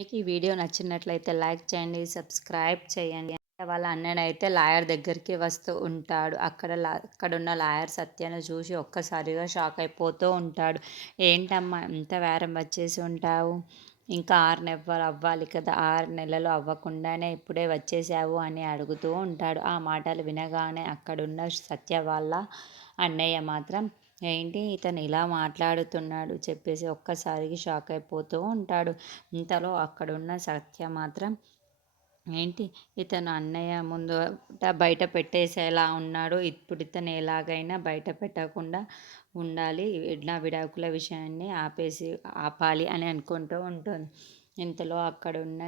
మీకు ఈ వీడియో నచ్చినట్లయితే లైక్ చేయండి, సబ్స్క్రైబ్ చేయండి. వాళ్ళ అన్నయ్యనైతే లాయర్ దగ్గరికి వస్తూ ఉంటాడు. అక్కడున్న లాయర్ సత్యను చూసి ఒక్కసారిగా షాక్ అయిపోతూ ఉంటాడు. ఏంటమ్మా ఇంత వేరం వచ్చేసి ఉంటావు? ఇంకా 6 నెలలు అవ్వాలి కదా! 6 నెలలు అవ్వకుండానే ఇప్పుడే వచ్చేసావు అని అడుగుతూ ఉంటాడు. ఆ మాటలు వినగానే అక్కడున్న సత్య వాళ్ళ అన్నయ్య మాత్రం ఏంటి ఇతను ఇలా మాట్లాడుతున్నాడు చెప్పేసి ఒక్కసారికి షాక్ అయిపోతూ ఉంటాడు. ఇంతలో అక్కడున్న సత్య మాత్రం ఏంటి ఇతను అన్నయ్య ముందుట బయట పెట్టేసేలా ఉన్నాడు. ఇప్పుడు ఇతను ఎలాగైనా బయట పెట్టకుండా ఉండాలి. నా విడాకుల విషయాన్ని ఆపాలి అని అనుకుంటూ ఉంటుంది. ఇంతలో అక్కడున్న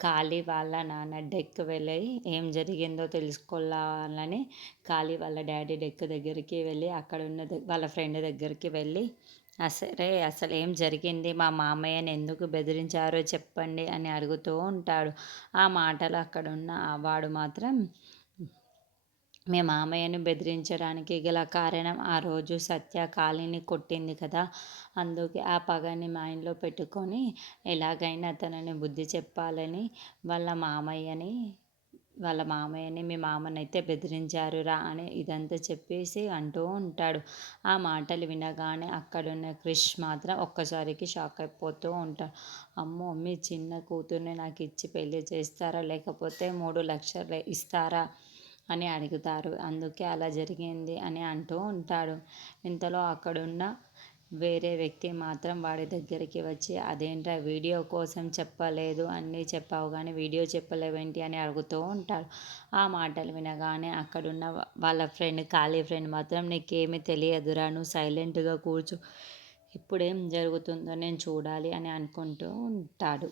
కాళీ వాళ్ళ నాన్న డెక్ వెళ్ళి ఏం జరిగిందో తెలుసుకోవాలని కాళీ వాళ్ళ డాడీ డెక్ దగ్గరికి వెళ్ళి అక్కడున్న వాళ్ళ ఫ్రెండ్ దగ్గరికి వెళ్ళి సరే అసలు ఏం జరిగింది, మా మామయ్యని ఎందుకు బెదిరించారో చెప్పండి అని అడుగుతూ ఉంటాడు. ఆ మాటలు అక్కడున్న వాడు మాత్రం మీ మామయ్యను బెదిరించడానికి గల కారణం ఆ రోజు సత్య కాళీని కొట్టింది కదా, అందుకే ఆ పగని మైండ్లో పెట్టుకొని ఎలాగైనా తనని బుద్ధి చెప్పాలని వాళ్ళ మామయ్యని మీ మామనైతే బెదిరించారురా అని ఇదంతా చెప్పేసి అంటూ ఉంటాడు. ఆ మాటలు వినగానే అక్కడున్న క్రిష్ మాత్రం ఒక్కసారికి షాక్ అయిపోతూ ఉంటాడు. అమ్మో, మీ చిన్న కూతుర్ని నాకు ఇచ్చి పెళ్లి చేస్తారా లేకపోతే 3 లక్షలు ఇస్తారా అని అడుగుతారు. అందుకే అలా జరిగింది అని అంటూ ఉంటాడు. ఇంతలో అక్కడున్న వేరే వ్యక్తి మాత్రం వాడి దగ్గరికి వచ్చి అదేంట్రా వీడియో కోసం చెప్పలేదు, అన్నీ చెప్పావు కానీ వీడియో చెప్పలేవేంటి అని అడుగుతూ ఉంటాడు. ఆ మాటలు వినగానే అక్కడున్న వాళ్ళ ఫ్రెండ్ ఖాళీ ఫ్రెండ్ మాత్రం నీకేమీ తెలియదురా, నువ్వు సైలెంట్గా కూర్చో, ఇప్పుడేం జరుగుతుందో నేను చూడాలి అని అనుకుంటూ ఉంటాడు.